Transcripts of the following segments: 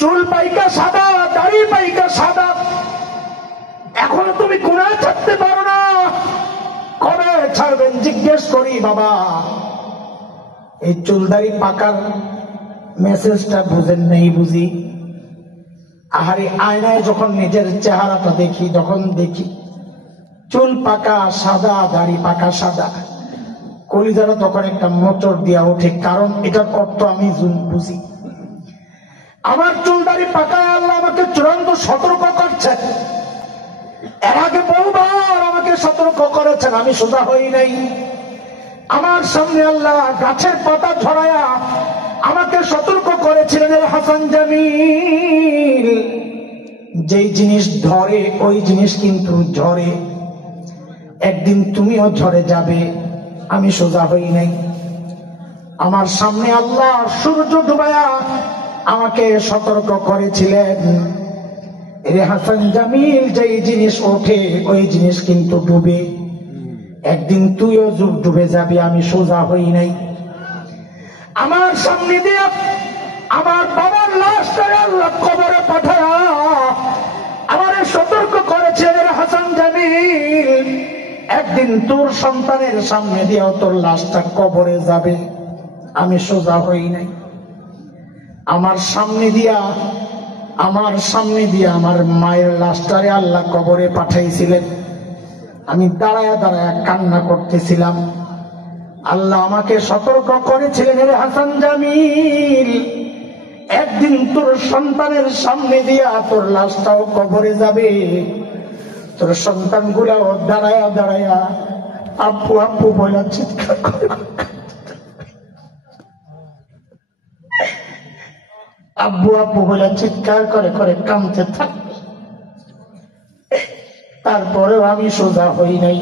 চুল পাইকা সাদা, দাড়ি পাইকা সাদা, এখনো তুমি গুনাহ ছাড়তে পারো না, কবে ছাড়বেন জিজ্ঞেস করি বাবা। এই চুল দাড়ি পাকার মেসেজটা বুঝেন নেই বুঝি। আহারে আয়নায় যখন নিজের চেহারাটা দেখি, যখন দেখি চুল পাকা সাদা, দাড়ি পাকা সাদা, কলিজারা তখন একটা মোচড় দিয়া ওঠে, কারণ এটার অর্থ আমি বুঝি। আমার চুল দাড়ি পাকা, আল্লাহ আমাকে চূড়ান্ত সতর্ক করছেন। এর আগে বহুবার আমাকে সতর্ক করেছেন, আমি সোজা হই নাই। আমার সামনে আল্লাহ গাছের পাতা ছড়ায়া আমাকে সতর্ক করেছিলেন, হাসান জামিল, যেই জিনিস ধরে ওই জিনিস কিন্তু ঝরে, একদিন তুমিও ঝরে যাবে। আমি সোজা হই নাই। আমার সামনে আল্লাহ সূর্য ডুবায়া আমাকে সতর্ক করেছিলেন, রে হাসান জামিল, যেই জিনিস ওঠে ওই জিনিস কিন্তু ডুবে, একদিন তুইও ডুবে যাবি। আমি সোজা হই নাই। আমার সামনে দিয়ে আমার বাবার লাশটাকে আল্লাহ কবরে পাঠায়া আমারে সতর্ক করেছিলেন, হাসান জামিল, একদিন তোর সন্তানের সামনে দিয়েও তোর লাশটা কবরে যাবে। আমি সোজা হই নাই। আমার সামনে দিয়া আমার মায়ের লাশটারে আল্লাহ কবরে পাঠাইছিলেন। আমি দাঁড়ায়া দাঁড়ায়া কান্না করতেছিলাম। আল্লাহ আমাকে সতর্ক করেছিলেন, রে হাসান জামিল, একদিন তোর সন্তানের সামনে দিয়া তোর লাশটাও কবরে যাবে। তোর সন্তান গুলাও দাঁড়ায়া দাঁড়ায়া আব্বু আব্বু বলে চিৎকার করে, আব্বু আব্বু বলে চিৎকার করে করে কাঁদতে থাকবে। তারপরেও আমি সোজা হই নাই।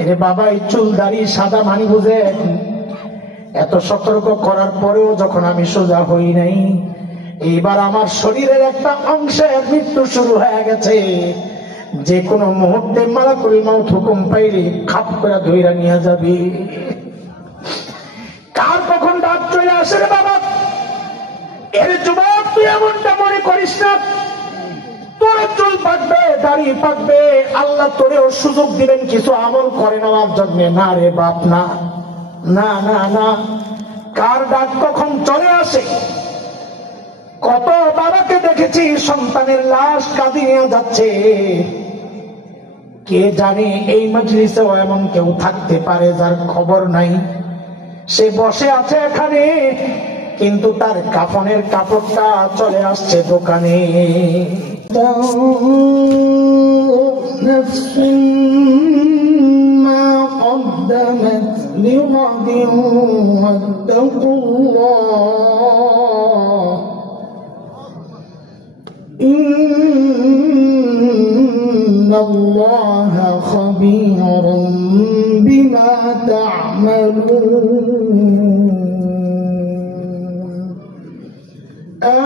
এরে বাবা, এই চুল দাড়ি সাদা মানি বুঝেন? এত সতর্ক করার পরেও যখন আমি সোজা হই নাই, এইবার আমার শরীরের একটা অংশের মৃত্যু শুরু হয়ে গেছে। যে কোনো মুহূর্তে মালাকুল মাউত হুকুম পাইলে খাপ করে ধইরা নিয়ে যাবে। কার কখন ডাক চলে আসে রে বাবা? এর যুবক, তুই এমনটা মনে করিস না। তোর চুল পাকবে, দাড়ি পাকবে, আল্লাহ তোরেও সুযোগ দিবেন কিছু আমল করে নেওয়ার জন্য। না রে বাপ, না না না না। কার ডাক কখন চলে আসে? কত বাবাকে দেখেছি সন্তানের লাশ কাঁদি নিয়ে যাচ্ছে। কে জানে এই মজলিসেও এমন কেউ থাকতে পারে যার খবর নাই। সে বসে আছে এখানে, কিন্তু তার কাফনের কাপড়টা চলে আসছে দোকানে। ইন্নাল্লাহা খাবীরুম বিমা তা'মালুন।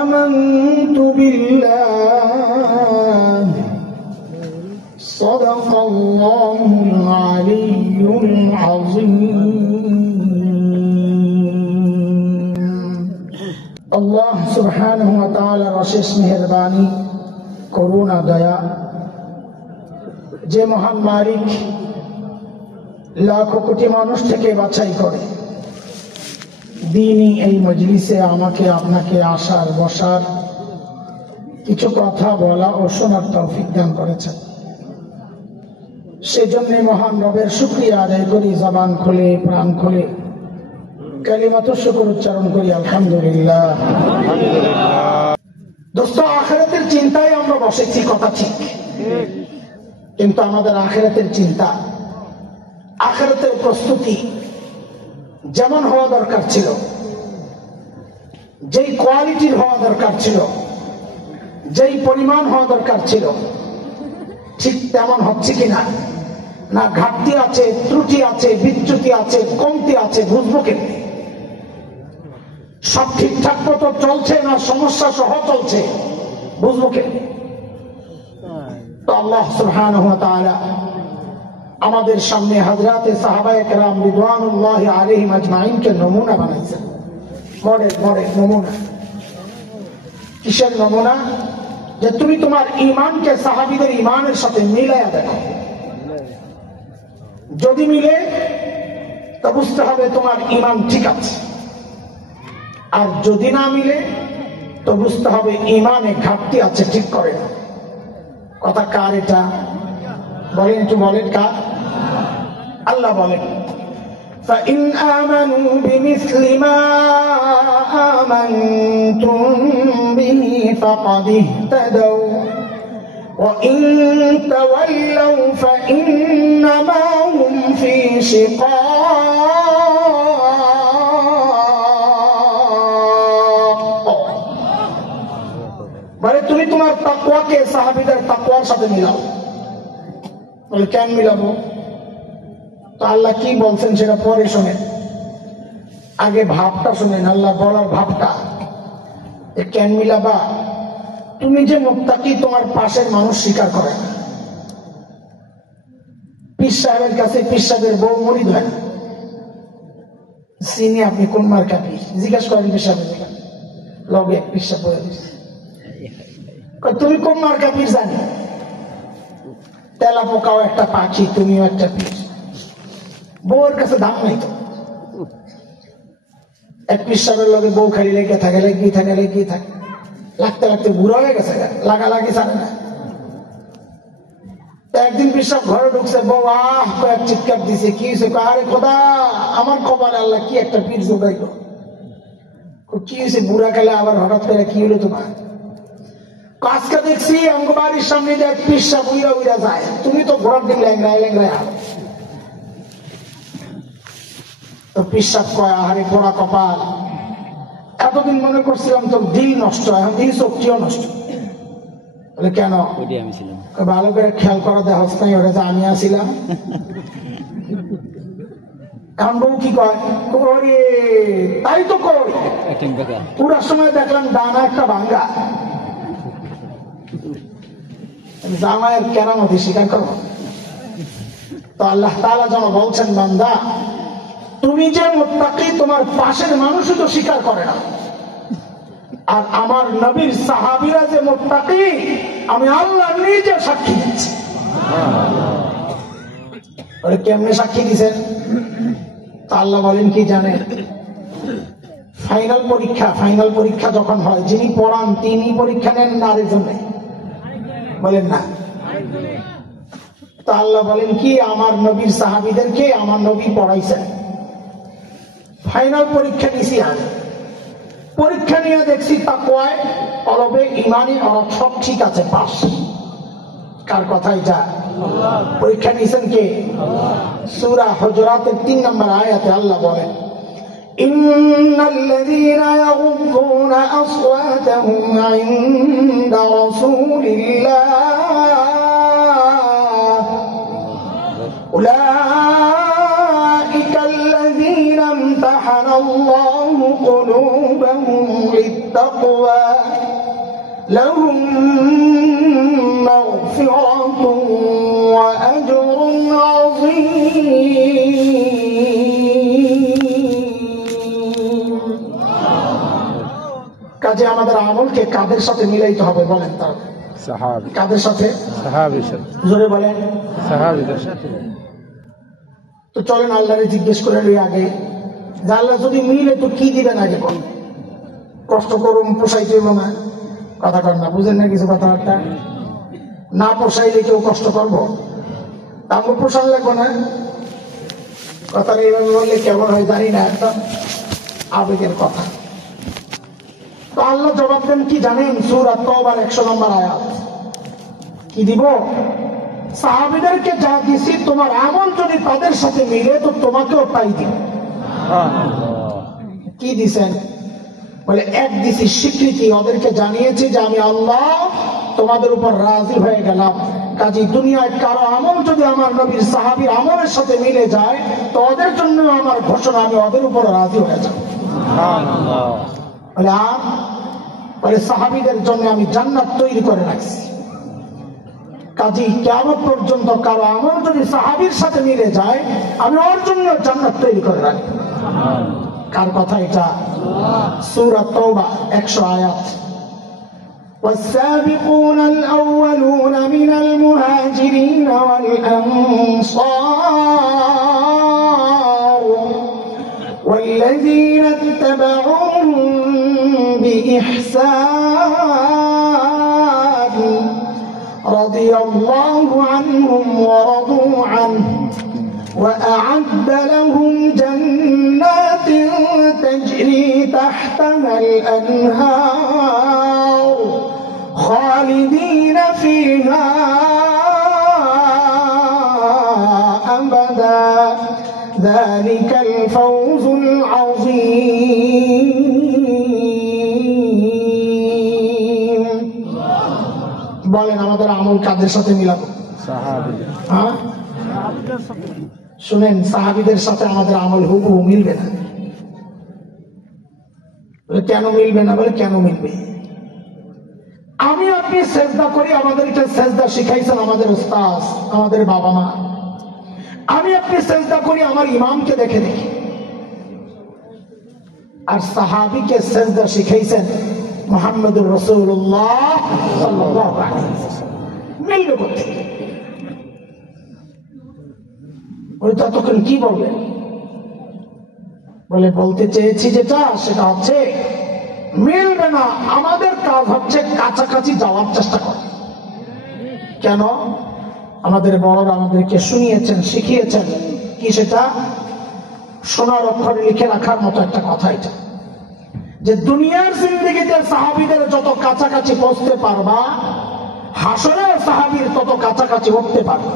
آمنت بالله صدق الله العلي العظيم। الله سبحانه وتعالى অশেষ মেহেরবানি, করুণা, দয়া, যে মহান মালিক লাখো কোটি মানুষ থেকে বাছাই করে দিনই এই মজলিসে আমাকে আপনাকে আসার বসার, কিছু কথা বলা ও শোনার তৌফিক দান করেছেন। সেজন্য মহান রবের শুকরিয়া আদায় করি, জবান খুলে প্রাণ খুলে কালিমাত শুকর উচ্চারণ করি, আলহামদুলিল্লাহ। দোস্ত, আখিরাতের চিন্তায় আমরা বসেছি, কথা ঠিক, কিন্তু আমাদের আখিরাতের চিন্তা, আখিরাতের প্রস্তুতি যেমন হওয়া দরকার ছিল, যেই কোয়ালিটির হওয়া দরকার ছিল, যেই পরিমাণ হওয়া দরকার ছিল, ঠিক তেমন হচ্ছে কিনা, না ঘাটতি আছে, ত্রুটি আছে, বিচ্যুতি আছে, কমতি আছে, বুঝবো কেমনি? সব ঠিকঠাক মতো চলছে না সমস্যা সহ চলছে, বুঝবো কেমনি? তো আল্লাহ সুবহানাহু ওয়া তাআলা আমাদের সামনে হযরতে সাহাবায়ে কেরাম রিদওয়ানুল্লাহি আলাইহিম আজমাইনকে নমুনা বানাইছেন, মডেল নমুনা। কিসের নমুনা? যে তুমি তোমার ঈমানকে সাহাবীদের ঈমানের সাথে মিলাইয়া দেখো, যদি মিলে তা বুঝতে হবে তোমার ঈমান ঠিক আছে, আর যদি না মিলে তো বুঝতে হবে ঈমানে ঘাটতি আছে, ঠিক করে না। কথা কার এটা? বলেন, একটু বলেন কার? আল্লাহ বলেন فَإِنْ آمَنُوا بِمِثْلِ مَا آمَنْتُمْ بِهِ فَقَدِ اهْتَدَوْا وَإِنْ تَوَلَّوْا فَإِنَّمَا هُمْ فِي شِقَاقٍ। বলে তুমি তোমার তাকওয়াকে সাহাবীদের তাকওয়ার সাথে মিলাও। বলে কেন মিলাবো? তো আল্লাহ কি বলছেন সেটা পরে শোনেন, আগে ভাবটা শোনেন। আল্লাহ বলার ভাবটা কেন মিলাবা? তুমি যে মুত্তাকি তোমার পাশের মানুষ স্বীকার করে না। পীর সাহেবের কাছে পীর সাহেবের বউ মুরিদ হয় না। চিনি আপনি কোন মার্কা পীর? জিজ্ঞাসা করেন পীর সাহেবের লগে পীর সাহেব বলে দিচ্ছে তুমি কোন মার্কা পীর? জানি তেলা পোকাও একটা পাখি, তুমিও একটা পীর। বউয়ের কাছে দাম নাই তো। এক পীর সাহেবের লগে বউ খালি লেগে থাকে, লেগেই থাকে, লেগেই থাকে, লাগতে লাগতে বুড়া হয়ে গেছে, লাগালাগি জানে না। একদিন পীর সাহেব ঘরে ঢুকছে, বউ আহ কয়েক চিৎকার দিছে। কি হয়েছে? আরে খোদা, আমার কপালে আল্লাহ কি একটা পীর জোগাইলো। কি হয়েছে? বুড়া কালে আবার হঠাৎ করে কি হলো তোমার? আজকে দেখছি আমাকে বাড়ির সামনে যে পীর সাহেব উইরা উইরা যায়, তুমি তো ঘোরার দিন ল্যাংরায় ল্যাংরায় আহ। তো পীর সাহেব কয়, আহারে পোড়া কপাল, এতদিন মনে করছিলাম তোর দিল নষ্ট, এখন দিল শক্তিও নষ্ট। বলে কেন? ভালো করে খেয়াল করা দেখা নাই, ওটা যে আমি আসিলাম। এখন বউ কি কয়? তাই তো কই, পুরো সময় দেখলাম ডানা একটা ভাঙ্গা। জামাইয়ের কেরামতি স্বীকার করো। তো আল্লাহ তাআলা যেন বলছেন, বান্দা তুমি যে মুত্তাকি তোমার পাশের মানুষও তো স্বীকার করে না, আর আমার নবীর সাহাবীরা যে মুত্তাকি আমি আল্লাহ নিজে সাক্ষী দিচ্ছি। কেমনে সাক্ষী দিচ্ছেন? তা আল্লাহ বলেন কি জানেন? ফাইনাল পরীক্ষা যখন হয়, যিনি পড়ান তিনি পরীক্ষা নেন না আরেকজন নেই, বলেন না? তা আল্লাহ বলেন কি, আমার নবীর সাহাবীদেরকে আমার নবী পড়াইছেন। ফাইনাল পরীক্ষা নিছি, আমি পরীক্ষা নিয়ে দেখছি তাকওয়ায় অলবে ঈমানে অলব সব ঠিক আছে, পাস। কার কথা এটা? পরীক্ষা নিয়েছেন কে? সূরা হুজুরাতের 3 নম্বর আয়াতে আল্লাহ বলেন, ইন্নাল্লাযীনা ইয়াগুদ্দুনা আসওয়াতাহুম ইনদা রাসূলিল্লাহ উলাইকা আল্লাযীনা ইমতাহানা আল্লাহু কুলুবাহুম লিত-তাকওয়া লাহুম মাগফিরাতুন ওয়া আজরুন আযীম। কাজে আমাদের আমলকে কাদের সাথে মিলাইতে হবে বলেন? তার সাহাবী। কাদের সাথে? সাহাবীর সাথে। জোরে বলেন, সাহাবীদের সাথে। তো চলেন আল্লাহরে জিজ্ঞেস করে লই আগে, যে আল্লাহ যদি মিলে তো কি দিবেন আগে কোন? কষ্ট করুন, পোষাইতে হইব না। কথা কর না, বুঝেন না কিছু কথাবার্তা? না পোষাইলে কেউ কষ্ট করবো? তাকে পোষান লাগবো না? কথাটা এইভাবে বললে কেমন হয় জানি না, একদম আবেগের কথা। তো আল্লাহ জবাব দেন কি জানেন? সূরা তাওবার 100 নম্বর আয়াত। কি দিব? সাহাবীদেরকে যা দিছি তোমার আমল যদি তাদের সাথে মিলে তো তোমাকেও তাই দিব। কি দিছেন? বলে এক দিছি স্বীকৃতি, ওদেরকে জানিয়েছি যে আমি আল্লাহ তোমাদের উপর রাজি হয়ে গেলাম। কাজী দুনিয়ায় কারো আমল যদি আমার নবীর সাহাবীর আমলের সাথে মিলে যায় তো ওদের জন্য আমার ঘোষণা, আমি ওদের উপর রাজি হয়ে যাব। বলে আর বলে সাহাবীদের জন্য আমি জান্নাত তৈরি করে রাখছি। কাজী কিয়ামত পর্যন্ত কারো আমল যদি সাহাবীর সাথে মিলে যায় আমি ওর জন্য জান্নাত তৈরি করে রাখি। কার কথা এটা? সূরা তাওবা 100 আয়াত। والسابقون الأولون من المهاجرين والأنصار والذين اتبعوهم بإحسان رضي الله عنهم ورضوا عنه وأعد لهم جنات تجري تحتها الأنهار خالدين فيها أبدا ذلك الفوز العظيم বলেন আমাদের আমল কাদের সাথে মিলাবো সাহাবীদের হ্যাঁ শুনেন সাহাবীদের সাথে আমাদের আমল হুবহু মিলবে না কেন মিলবে না বলে কেন মিলবে আমি আপনি সেজদা করি আমাদেরকে সেজদা শিখাইছেন আমাদের উস্তাদ আমাদের বাবা মা আমি আপনি সেজদা করি আমার ইমামকে দেখে দেখি আর সাহাবীকে সেজদা শিখাইছেন মুহাম্মদুর রাসূলুল্লাহ সাল্লাল্লাহু আলাইহি ওয়াসাল্লাম মিলবে কোথায় ওই ততক্ষণ কি বলবেন বলে বলতে চেয়েছি যেটা সেটা হচ্ছে মিলবে না আমাদের কাজ হচ্ছে কাছাকাছি যাওয়ার চেষ্টা করা কেন আমাদের বড়রা আমাদেরকে শুনিয়েছেন শিখিয়েছেন কি সেটা সোনার অক্ষরে লিখে রাখার মতো একটা কথা এটা যে দুনিয়ার জিন্দেগিতে সাহাবীদের যত কাছাকাছি পৌঁছতে পারবা হাসরে সাহাবীর তত কাছাকাছি উঠতে পারবা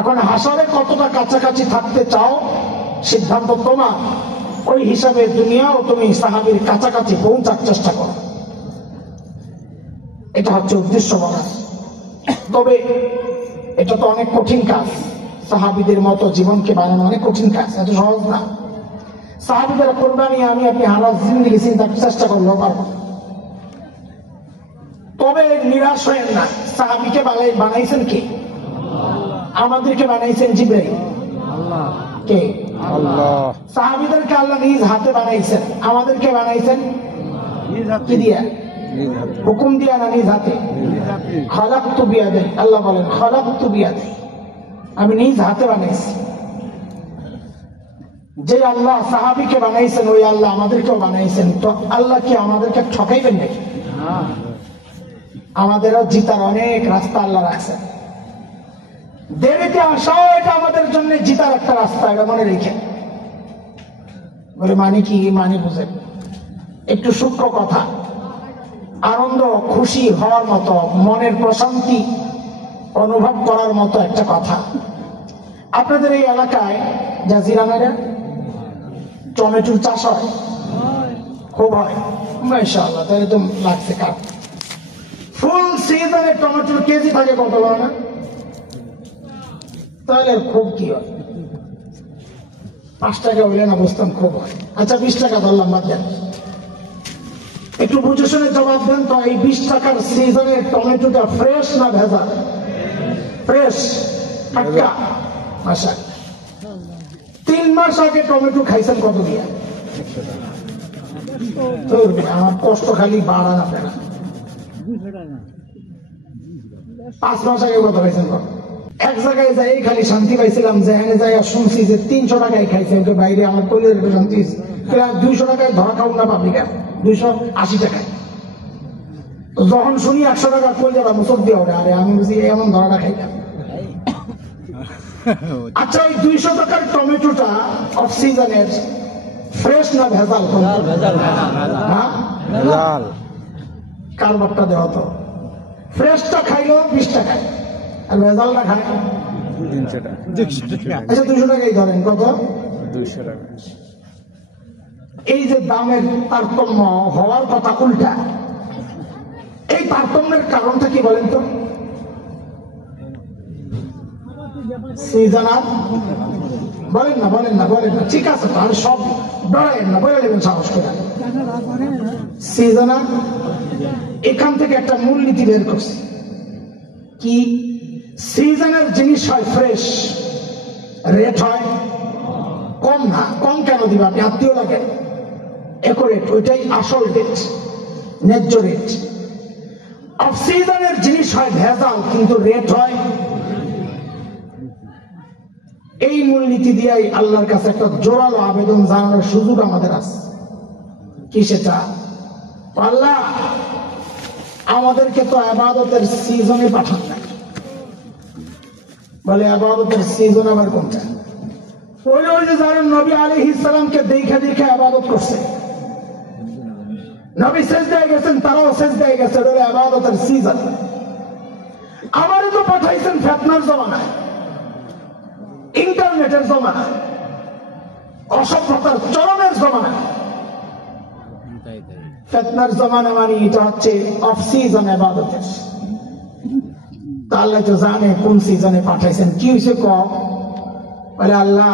এখন হাসরে কতটা কাছাকাছি থাকতে চাও সিদ্ধান্ত তোমার ওই হিসাবে দুনিয়াও তুমি সাহাবীর কাছাকাছি পৌঁছার চেষ্টা করো এটা হচ্ছে উদ্দেশ্য বলা তবে এটা তো অনেক কঠিন কাজ সাহাবীদের মতো জীবনকে বানানো অনেক কঠিন কাজ এত সহজ না সাহাবীদের কোরবানি আমি আপনি হারাস জিন্দেগি চিন্তার চেষ্টা করলেও পারবো তবে নিরাশ হয়েন না সাহাবীকে বানাইছেন কে আমাদেরকে বানাইছেন জিবরাইল কে আল্লাহ সাহাবীদেরকে আল্লাহ নিজ হাতে বানাইছেন আমাদেরকে বানাইছেন নিজ হাতে কি দিয়া হুকুম দিয়া না নিজ হাতে খালাকতু বিয়াদি আল্লাহ বলেন খালাকতু বিয়াদি আমি নিজ হাতে বানাইছি যে আল্লাহ সাহাবীকে বানাইছেন ওই আল্লাহ আমাদেরকেও বানাইছেন তো আল্লাহ কি আমাদেরকে ঠকাইবেন নাকি আমাদেরও জিতার অনেক রাস্তা আল্লাহ রাখছেন দেরিতে আসাও এটা আমাদের জন্য জিতার একটা রাস্তা এটা মনে রেখে বলে মানে কি মানে বুঝেন একটু সূক্ষ্ম কথা আনন্দ খুশি হওয়ার মতো মনের প্রশান্তি অনুভব করার মতো একটা কথা আপনাদের এই এলাকায় জাজিরা মেরে টমেটোর চাষ হয় খুব হয় মাশাআল্লাহ তাহলে তো লাগছে কার ফুল সিজনে টমেটোর কেজি থাকে কত না তাহলে খুব কি হয় 5 টাকা হইলে না বুঝতাম খুব হয় আচ্ছা 20 টাকা ধরলাম বাদ দেন একটু বুঝে শুনে জবাব দেন তো এই 20 টাকার সিজনের টমেটোটা ফ্রেশ না ভেজা ফ্রেশ টাটকা মাশাআল্লাহ 3 মাস আগে টমেটো খাইছেন কত দিয়া আমার কষ্ট খালি বাড়া না পেনা 5 মাস আগে কত খাইছেন কত এক জায়গায় যাই খালি শান্তি পাইছিলাম যেখানে যাই শুনছি যে 300 টাকায় খাইছে ওকে বাইরে আমার কইলের শান্তি 200 টাকায় ধরা খাও না পাবলিক 280 টাকায় যখন শুনি 100 টাকা কই যারা মুসক দিয়ে ওরে আরে আমি বুঝি এমন ধরাটা খাইলাম আচ্ছা ওই 200 টাকার টমেটোটা অফ সিজনের ফ্রেশ না ভেজাল হ্যাঁ ভেজাল কারবারটা দেওয়া তো ফ্রেশটা খাইলো 20 টাকায় আর ভেজালটা খায় 300 টাকা আচ্ছা 200 টাকাই ধরেন কত 200 টাকা এই যে দামের তারতম্য হওয়ার কথা উল্টা এই তারতম্যের কারণটা কি বলেন তো সিজনাল বলেন না ঠিক আছে তাহলে সব ডরাইন না বলে নেবেন সাহস করে সিজনাল এখান থেকে একটা মূলনীতি বের করছে কি সিজনের জিনিস হয় ফ্রেশ রেট হয় কম না কম কেন দিবা আপনি আত্মীয় লাগে একুরেট ওইটাই আসল ডেট ন্যায্য রেট। অফ সিজনের জিনিস হয় ভেজাল, কিন্তু রেট হয়। এই মূলনীতি দিয়েই আল্লাহর কাছে একটা জোরালো আবেদন জানানোর সুযোগ আমাদের আছে। কি সেটা? আল্লাহ আমাদেরকে তো ইবাদতের সিজনে পাঠান নাই। বলে ইবাদতের সিজন আবার কোনটা? ওই যে যারা নবী আলাইহিস সালামকে দেখে দেখে ইবাদত করছে, নবী সিজদায় গেছেন, তারাও সিজদায় গেছে, বলে ইবাদতের সিজন। আমারও তো পাঠাইছেন ফিতনার জমানায়, ইন্টারনেটের জমানায়, অসভ্যতার চরমের জমানায়। ফিতনার জমানা মানে এটা হচ্ছে অফ সিজন ইবাদতের। আল্লাহ তো জানে কোন সিজনে পাঠাইছেন। কি হয়েছে কম? বলে আল্লাহ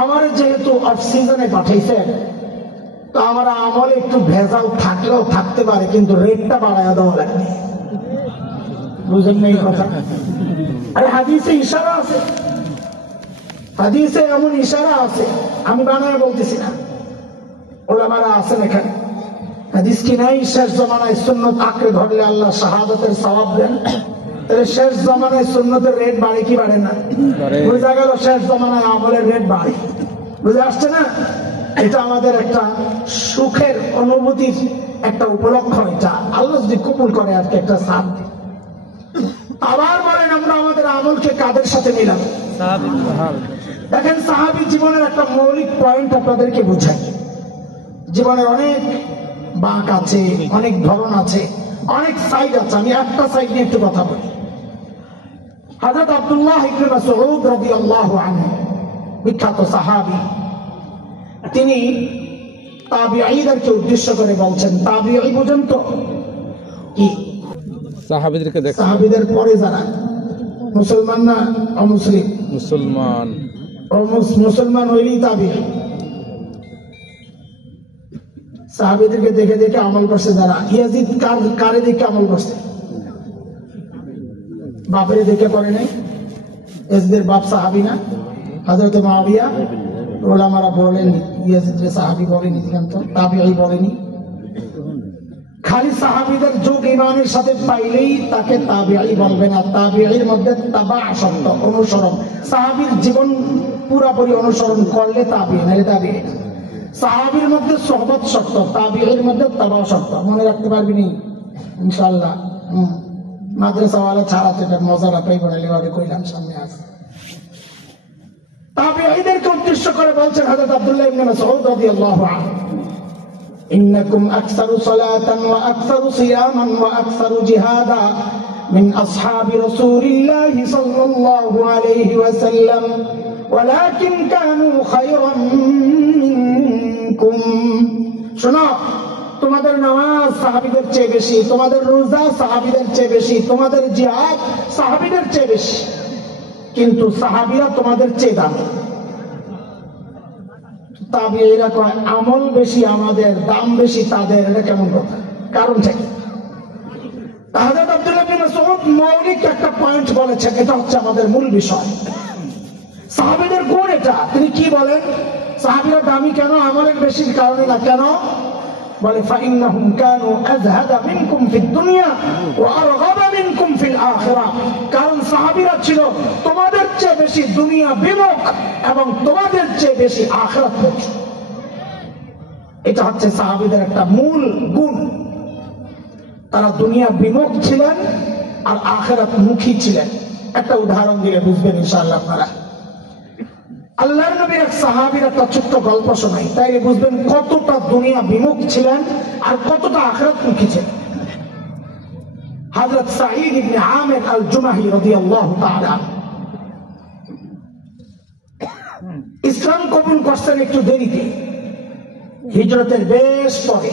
আমার যেহেতু অফ সিজনে পাঠাইছেন, তো আমার আমলে একটু ভেজাল থাকলেও থাকতে পারে, কিন্তু রেটটা বাড়ায় দেওয়া লাগবে। বুঝেন না এই কথা? আরে হাদিসে ইশারা আছে, হাদিসে এমন ইশারা আছে, আমি বানায় বলতেছি না, ওলামারা আছেন এখানে। হাদিস কি নাই? শেষ জমানায় সুন্নত আঁকড়ে ধরলে আল্লাহ শাহাদাতের সওয়াব দেন। তাহলে শেষ জমানায় সুন্নতের রেট বাড়ে কি বাড়ে না? বোঝা গেল শেষ জমানায় আমলের রেট বাড়ে। বুঝে আসছে না? এটা আমাদের একটা সুখের অনুভূতির একটা উপলক্ষ। এটা আল্লাহ যদি কবুল করে আর কি একটা সাথ। আবার বলেন আমরা আমাদের আমলকে কাদের সাথে মিলাম? দেখেন সাহাবী জীবনের একটা মৌলিক পয়েন্ট আপনাদেরকে বুঝাই। জীবনের অনেক বাঁক আছে, অনেক ধরন আছে, অনেক সাইড আছে। আমি একটা সাইড নিয়ে একটু কথা বলি। হযরত আব্দুল্লাহ ইবনে মাসউদ রাদিয়াল্লাহু আনহু, বিখ্যাত সাহাবী, তিনি তাবিঈদেরকে উদ্দেশ্য করে বলছেন। তাবিঈ বুঝেন তো কি? সাহাবীদেরকে দেখেন, সাহাবীদের পরে যারা মুসলমান না অমুসলিম? মুসলমান। মুসলমান হইলেই তাবিঈ। সাহাবীদেরকে দেখে দেখে আমল করছে যারা। ইয়াজিদ কারে দেখে আমল করছে? বাপের দেখে করে নাই? ইয়াজিদের বাপ সাহাবী না? হযরত মুআবিয়া। ওলামারা বলেন ইয়াজিদের সাহাবী বলেনি, তো তাবিঈ বলেনি। খালি সাহাবীদের যোগ ঈমানের সাথে পাইলেই তাকে তাবিঈ বলবে না। তাবিঈর মধ্যে তাবা শব্দ, অনুসরণ। সাহাবীর জীবন পুরোপুরি অনুসরণ করলে তাবিঈ, নাহলে তাবিঈ না। সাহাবীর মধ্যে সোহবত শর্ত, তাবিঈর মধ্যে তাবা শর্ত। মনে রাখতে পারবি ইনশাআল্লাহ। মাদ্রাসাওয়ালা ছাড়া তো এটা মজাটা পাই বলে কইলাম, সামনে আছে। তাবিঈদেরকে উদ্দেশ্য করে বলছেন হযরত আব্দুল্লাহ ইবনে মাসউদ রাদিয়াল্লাহু আনহু, ইন্নাকুম আকসারু সালাতান ওয়া আকসারু সিয়ামান ওয়া আকসারু জিহাদা মিন আসহাবি রাসূলিল্লাহি সাল্লাল্লাহু আলাইহি ওয়াসাল্লাম ওয়ালাকিন কানু খায়রাম মিনকুম। শোনো, তোমাদের নামাজ সাহাবীদের চেয়ে বেশি, তোমাদের রোজা সাহাবীদের চেয়ে বেশি, তোমাদের জিহাদ সাহাবীদের চেয়ে বেশি, কিন্তু সাহাবীরা তোমাদের চেয়ে দামি। তাবিঈরা কয় আমল বেশি আমাদের, দাম বেশি তাদের। এটা কেমন কথা? কারণটা কি? হযরত আব্দুল্লাহ ইবনে মাসউদ মৌলিক একটা পয়েন্ট বলেছেন, এটা হচ্ছে আমাদের মূল বিষয়। সাহাবীদের গুণ এটা। তিনি কি বলেন? সাহাবীরা দামি কেন? আমলের বেশির কারণে না। কেন? বলে ফাইন্নাহুম কানু আযহাদা মিনকুম ফিদ দুনিয়া ওয়া আরগাবা মিনকুম ফিল আখিরাহ। কারণ সাহাবীরা ছিল তোমাদের চেয়ে বেশি দুনিয়া বিমুখ এবং তোমাদের চেয়ে বেশি আখিরাত মুখ। এটা হচ্ছে সাহাবীদের একটা মূল গুণ। তারা দুনিয়া বিমুখ ছিলেন আর আখিরাত মুখী ছিলেন। একটা উদাহরণ দিলে বুঝবেন ইনশাআল্লাহ আপনারা। আল্লাহর নবীর এক সাহাবীর একটা ছোট্ট গল্প শোনাই, তাইলে বুঝবেন কতটা দুনিয়া বিমুখ ছিলেন আর কতটা আখিরাত মুখী ছিলেন। হযরত সাঈদ ইবনে আমির আল জুমাহি রাদিয়াল্লাহু তাআলা ইসলাম কবুল করছেন একটু দেরিতে, হিজরতের বেশ পরে।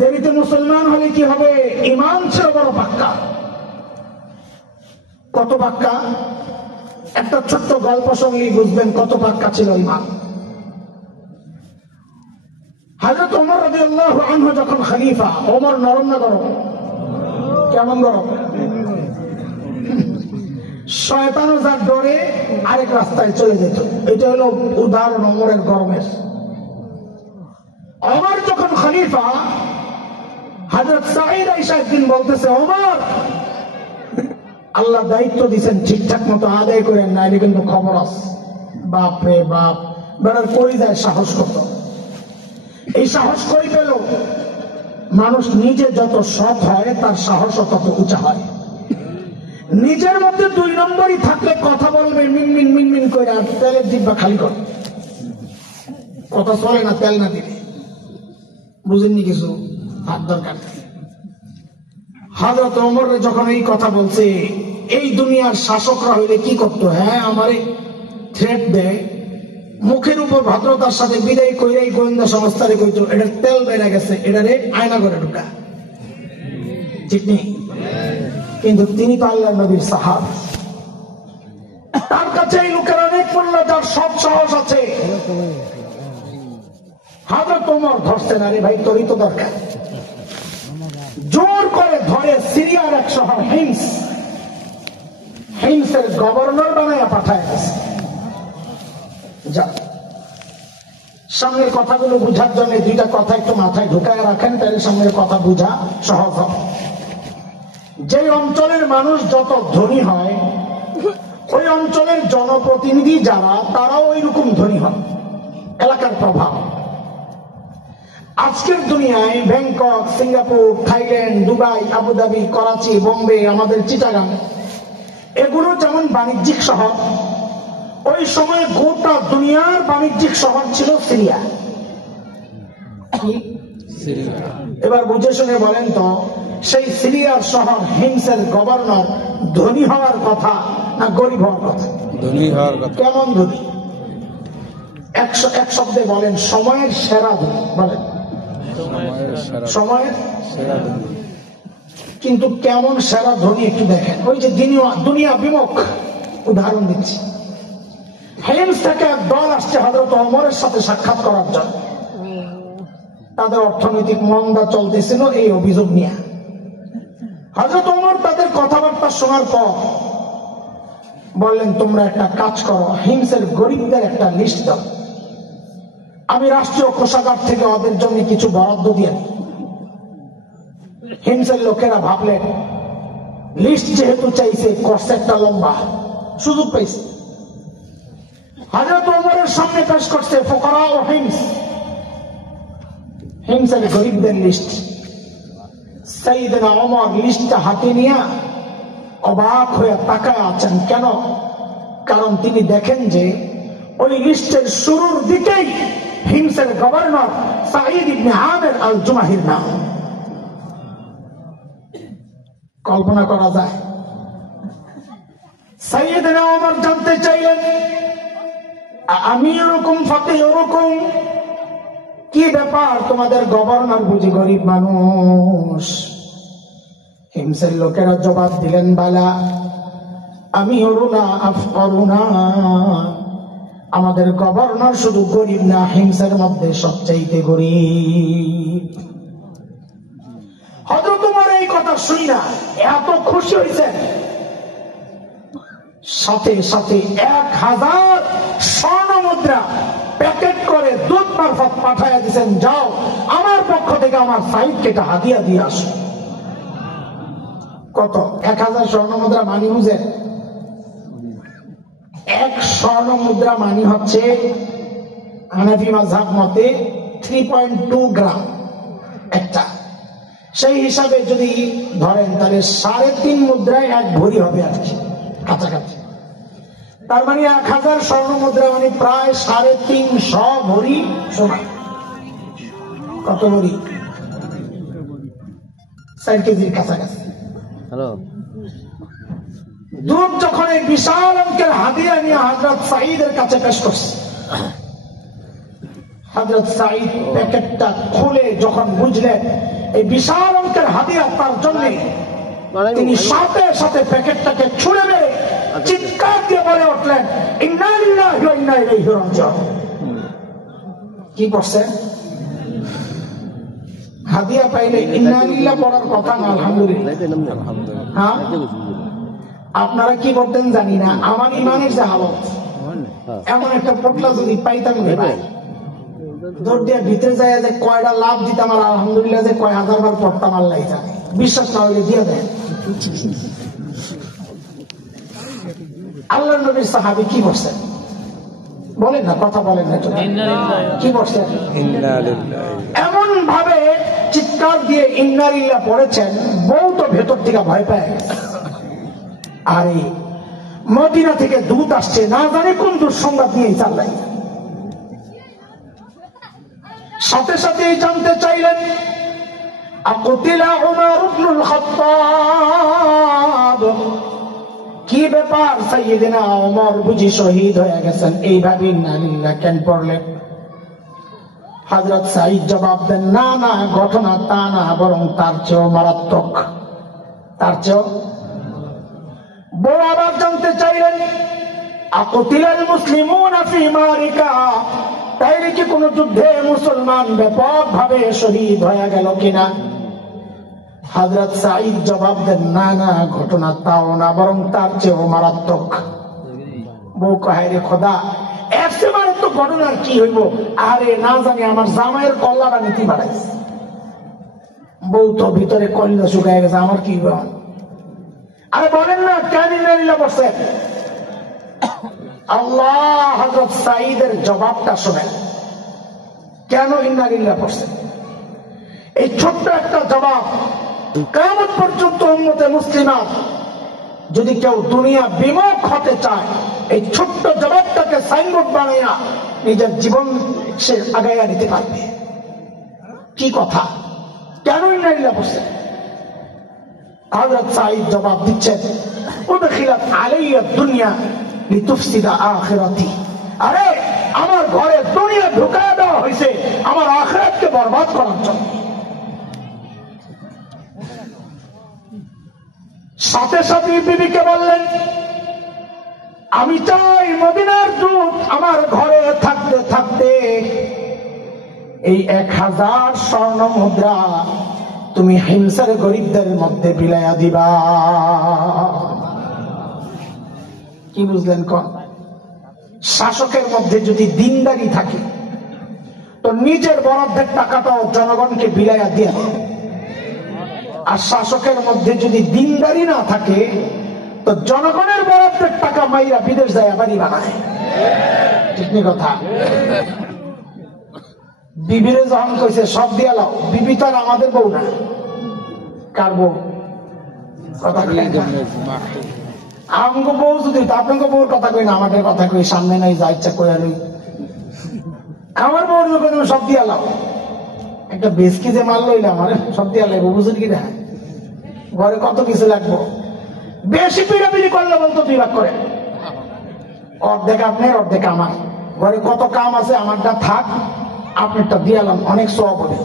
দেরিতে মুসলমান হলে কি হবে? ঈমান ছিল বড় পাক্কা। কত পাক্কা? একটা ছোট্ট গল্প শুনলেই বুঝবেন কত পাক্কা ছিল ঈমান। হযরত ওমর রাদিয়াল্লাহু আনহু যখন খলিফা, ওমর নরম না গরম? কেমন গরম? শয়তানও যার ডরে আরেক রাস্তায় চলে যেত। এটা হলো উদাহরণ ওমরের গরমের। ওমর যখন খলিফা, হযরত সাঈদ আয়েশা একদিন বলতেছে, ওমর আল্লাহ দায়িত্ব দিয়েছেন ঠিকঠাক মতো আদায় করেন, নাইলে কিন্তু খবর আছে। বাপ রে বাপ, বেড়ার করি যায় সাহস কত। এই সাহস কই পেল? মানুষ নিজে যত সৎ হয় তার সাহসও তত উঁচা হয়। নিজের মধ্যে 2 নম্বরই থাকলে কথা বলবে মিনমিন মিনমিন করে, আর তেলের জিব্বা খালি করে কথা চলে না, তেল না দিলে। বুঝেননি কিছু? হাত দরকার নেই। হযরত ওমর যখন এই কথা বলছে, এই দুনিয়ার শাসকরা হইলে কি করতো? হ্যাঁ, আমারে থ্রেট দেয়, মুখের উপর ভদ্রতার সাথে বিদায় করে এই গোয়েন্দা সংস্থারে কইতো, এটার তেল বেড়ে গেছে, এটারে আয়না করে ঢুকা, ঠিক নেই? কিন্তু তিনি তো আল্লাহর নবীর সাহাবী, তার কাছে এই লোকের অনেক মূল্য, যার সব সাহস আছে। হযরত ওমর ধরছেন, আরে ভাই তোরই তো দরকার। জোর করে ধরে সিরিয়ার এক শহর হিমসের গভর্নর বানায়া পাঠায় গেছে। যা, সামনের কথাগুলো বুঝার জন্য 2টা কথা একটু মাথায় ঢুকায় রাখেন, তাহলে সামনের কথা বুঝা সহজ হবে। যে অঞ্চলের মানুষ যত ধনী হয়, ওই অঞ্চলের জনপ্রতিনিধি যারা, তারাও ওই রকম ধনী হয়। এলাকার প্রভাব। আজকের দুনিয়ায় Bangkok, Singapore, Thailand, Dubai, Abu Dhabi, Karachi, Bombay, আমাদের চিটাগাং, এগুলো যেমন বাণিজ্যিক শহর, ওই সময় গোটা দুনিয়ার বাণিজ্যিক শহর ছিল সিরিয়া। এবার বুঝে শুনে বলেন তো, সেই সিরিয়ার শহর হিমসের গভর্নর ধনী হওয়ার কথা না গরিব হওয়ার কথা? ধনী হওয়ার কথা। কেমন ধনী? এক শব্দে বলেন, সময়ের সেরা ধনী। বলেন সময়ের সেরা ধনী। কিন্তু কেমন সেরা ধনী একটু দেখেন। ওই যে দুনিয়া বিমুখ, উদাহরণ দিচ্ছি। হিমস থেকে এক দল আসছে হযরত ওমরের সাথে সাক্ষাৎ করার জন্য। তাদের অর্থনৈতিক মন্দা চলতেছিল, এই অভিযোগ নিয়ে। হযরত ওমর তাদের কথাবার্তা শোনার পর বললেন, তোমরা একটা কাজ করো, হিমসের গরিবদের একটা লিস্ট দাও, আমি রাষ্ট্রীয় কোষাগার থেকে ওদের জন্য কিছু বরাদ্দ দিয়ে দিই। হিমসের লোকেরা ভাবলেন, লিস্ট যেহেতু চাইছে, কষ্টেরটা লম্বা, সুযোগ পাইছে। হযরত ওমরের সামনে পেশ করছে ফুকারা ও হিমসের গরিবদের লিস্ট। সাইয়েদনা ওমর লিস্টটা হাতে নিয়ে অবাক হয়ে তাকায় আছেন। কেন? কারণ তিনি দেখেন যে ওই লিস্টের শুরুর দিকেই হিমসের গভর্নর সাঈদ ইবনে আমির আল জুমাহির নাম। কল্পনা করা যায়? সাইয়েদনা ওমর জানতে চাইলেন, আমি এরকম ফাতে ওরকম, কি ব্যাপার তোমাদের গভর্নর বুঝি গরিব মানুষ? হিমসের লোকেরা জবাব দিলেন, বালা আমি অরুণা অরুণা, আমাদের গভর্নর শুধু গরিব না, হিমসের মধ্যে সবচাইতে গরিব। হযরত ওমর এই কথা শুনি না এত খুশি হয়েছেন, সাথে সাথে 1000 স্বর্ণ মুদ্রা প্যাকেট করে দূত মারফত পাঠাইয়া দিচ্ছেন, যাও আমার পক্ষ থেকে আমার সাইদকে একটা হাদিয়া দিয়ে আসো। কত? 1000 স্বর্ণ মুদ্রা মানি বুঝেন? 1 স্বর্ণ মুদ্রা মানি হচ্ছে হানাফি মাযহাব মতে 3.2 গ্রাম একটা। সেই হিসাবে যদি ধরেন তাহলে 3.5 মুদ্রায় 1 ভরি হবে আর কি, কাছাকাছি। তার মানে 1000 স্বর্ণ মুদ্রা মানে প্রায় 350 ভরি সোনা। কত ভরি? 4 কেজির কাছাকাছি। দূত যখন এই বিশাল অঙ্কের হাদিয়া নিয়ে হযরত সাঈদের কাছে পেশ করছে, হযরত সাঈদ প্যাকেটটা খুলে যখন বুঝলেন এই বিশাল অঙ্কের হাদিয়া তার জন্য, তিনি সাথে সাথে প্যাকেটটাকে ছুঁড়ে মেরে চিৎকার দিয়ে বলে উঠলেন, ইন্না লিল্লাহি ওয়া ইন্না ইলাইহি রাজিউন। কি পড়ছেন? হাদিয়া পাইলে ইন্না লিল্লাহ পড়ার কথা না, আলহামদুলিল্লাহ। হ্যাঁ, আপনারা কি করতেন জানি না, আমার ইমানের যে হালত, এমন একটা পোটলা যদি পাইতাম, দৌড় দিয়ে ভিতরে যায় যে কয়টা লাভ দিতাম আর আলহামদুলিল্লাহ যে কয় হাজার বার পড়তাম আল্লাহ জানে। বিশ্বাস না হলে দিয়ে দেয়। আল্লাহ নবীর সাহাবী কি বলছেন বলেন না, কথা বলেন না, কি বলছেন? এমন ভাবে চিৎকার দিয়ে ইন্নালিল্লাহ পড়েছেন, বউ তো ভেতর থেকে ভয় পায় গেছে। আরে মদিনা থেকে দূত আসছে, না জানে কোন দুঃসংবাদ নিয়ে চাল্লাই। সাথে সাথে জানতে চাইলেন আকুতিলা উমর ইবনুল খাত্তাব, কি ব্যাপার সাইয়েদনা ওমর বুঝি শহীদ হয়ে গেছেন? এইভাবে ইন্নালিল্লাহ কেন পড়লেন? হযরত সাঈদ জবাব দেন, না না, ঘটনা তা না, বরং তার চেয়েও মারাত্মক, তার চেয়েও। বউ আবার জানতে চাইলেন আকুতিলাল মুসলিমুনা ফি মারিকা, তাইলে কি কোন যুদ্ধে মুসলমান ব্যাপকভাবে শহীদ হয়ে গেল কিনা? হযরত সাঈদ জবাব দেন, না না, ঘটনা তাও না, বরং তার চেয়েও মারাত্মক। বউ কহে, রে খোদা, এর চেয়ে মারাত্মক ঘটনার কি হইব? আরে না জানি আমার জামাইয়ের কল্যাণা নীতি বাড়াইছে। বউ তো ভিতরে কল্লা শুকায় গেছে, আমার কি হইব? আরে বলেন না, কেন ইন্নালিল্লাহ বলছেন? আল্লাহ হযরত সাঈদের জবাবটা শুনেন, কেন ইন্নালিল্লাহ বলছেন। এই ছোট্ট একটা জবাব কিয়ামত পর্যন্ত উম্মতে মুসলিমা যদি কেউ দুনিয়া বিমুখ হতে চায়, এই ছোট্ট জবাবটাকে সাইনবোর্ড বানাইয়া নিজের জীবন সে আগাইয়া নিতে পারবে। কি কথা, কেন ইন্নালিল্লাহ বলছেন? হযরত সাঈদ জবাব দিচ্ছেন, উদখিলাত আলাইয়া দুনিয়া লিতুফসিদা আখিরাতি, আরে আমার ঘরে দুনিয়া ঢুকায় দেওয়া হয়েছে আমার আখিরাতকে বরবাদ করার জন্য। সাথে সাথে বিবিকে বললেন, আমি চাই মদিনার দূত আমার ঘরে থাকতে থাকতে এই 1000 স্বর্ণ মুদ্রা তুমি হিমসার গরিবদের মধ্যে বিলাইয়া দিবা। কি বুঝলেন? কোন শাসকের মধ্যে যদি দিনদারি থাকে তো নিজের বরাদ্দের টাকাটাও জনগণকে বিলাইয়া দিয়ে, আর শাসকের মধ্যে যদি দিনদারি না থাকে তো জনগণের বরাদ্দের টাকা মাইরা বিদেশ যায় বাড়ি বানায়। ঠিক না কথা? বিবিরে যখন কইছে সব দিয়া লাও, বিবি তো আর আমাদের বউ না, কার বউ? কথা কই আমগো বউ, যদি আপনাকে বউর কথা কই না, আমাদের কথা কই, সামনে নাই যা ইচ্ছা কইয়া লই। আমার বউর যখন সব দিয়া লাও, একটা বেশকি যে মাল লইলাম, আমার সব দিয়া লাগবো, বুঝুন কি না? ঘরে কত কিছু লাগবো, বেশি পিড়াপিড়ি করলে বলতো 2 ভাগ করে, অর্ধেক আপনার অর্ধেক আমার। ঘরে কত কাম আছে, আমারটা থাক, আপনারটা দিয়ালাম, অনেক সওয়াব হবে।